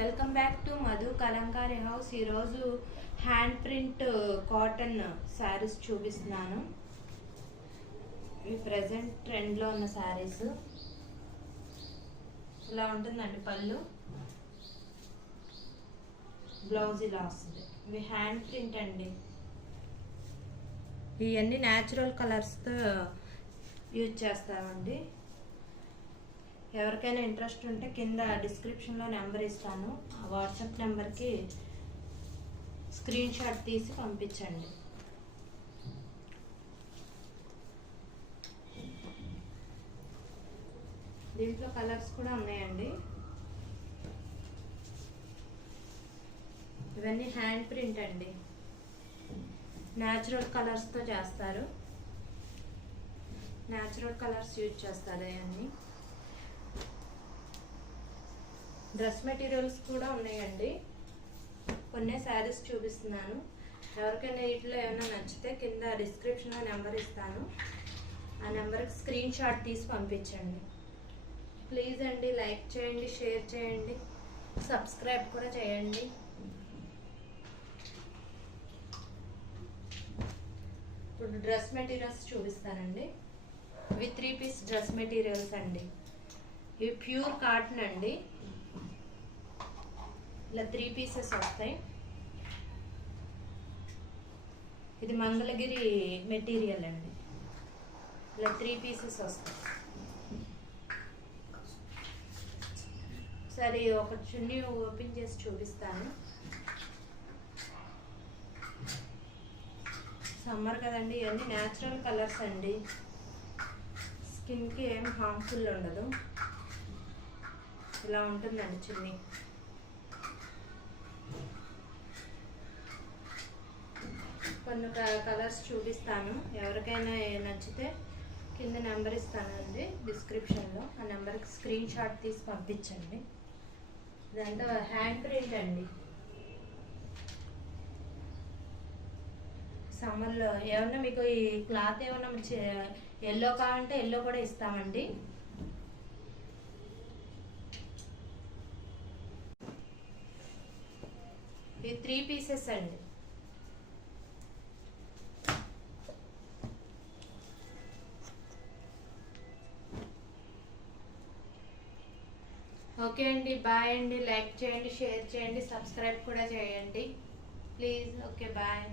Welcome back to Madhu Kalamkari house. ఈరోజు hand print cotton saris చూపిస్తున్నాను. ఇవి ప్రజెంట్ ట్రెండ్లో ఉన్న శారీస్. ఇలా ఉంటుందండి పళ్ళు, బ్లౌజ్ ఇలా వస్తుంది. ఇవి హ్యాండ్ ప్రింట్ అండి. ఇవన్నీ న్యాచురల్ కలర్స్తో యూజ్ చేస్తామండి. ఎవరికైనా ఇంట్రెస్ట్ ఉంటే కింద డిస్క్రిప్షన్లో నెంబర్ ఇస్తాను. ఆ వాట్సాప్ నెంబర్కి స్క్రీన్ షాట్ తీసి పంపించండి. దీంట్లో కలర్స్ కూడా ఉన్నాయండి. ఇవన్నీ హ్యాండ్ ప్రింట్ అండి. న్యాచురల్ కలర్స్తో చేస్తారు. న్యాచురల్ కలర్స్ యూజ్ చేస్తారు. అవన్నీ డ్రెస్ మెటీరియల్స్ కూడా ఉన్నాయండి. కొన్ని శారీస్ చూపిస్తున్నాను. ఎవరికైనా వీటిలో ఏమైనా నచ్చితే కింద డిస్క్రిప్షన్లో నెంబర్ ఇస్తాను. ఆ నెంబర్కి స్క్రీన్ షాట్ తీసి పంపించండి. ప్లీజ్ అండి, లైక్ చేయండి, షేర్ చేయండి, సబ్స్క్రైబ్ కూడా చేయండి. ఇప్పుడు డ్రెస్ మెటీరియల్స్ చూపిస్తానండి. ఇవి 3 పీస్ డ్రెస్ మెటీరియల్స్ అండి. ఇవి ప్యూర్ కాటన్ అండి. ఇలా 3 పీసెస్ వస్తాయి. ఇది మంగళగిరి మెటీరియల్ అండి. ఇలా 3 పీసెస్ వస్తాయి. సరే, ఒక చున్నీ ఓపెన్ చేసి చూపిస్తాను. సమ్మర్ కదండి, ఇవన్నీ న్యాచురల్ కలర్స్ అండి. స్కిన్కి ఏం హార్మ్ఫుల్ ఉండదు. ఇలా ఉంటుందండి చున్నీ. కొన్ని కలర్స్ చూపిస్తాను. ఎవరికైనా నచ్చితే కింద నెంబర్ ఇస్తానండి డిస్క్రిప్షన్లో. ఆ నెంబర్కి స్క్రీన్ షాట్ తీసి పంపించండి. ఇదంతా హ్యాండ్ ప్రింట్ అండి. సమ్మర్లో ఏమన్నా మీకు ఈ క్లాత్ ఏమన్నా ఎల్లో కావాలంటే ఎల్లో కూడా ఇస్తామండి. ఇది 3 పీసెస్ అండి. ఓకే అండి, బాయ్ అండి. లైక్ చేయండి, షేర్ చేయండి, సబ్స్క్రైబ్ కూడా చేయండి ప్లీజ్. Okay, bye.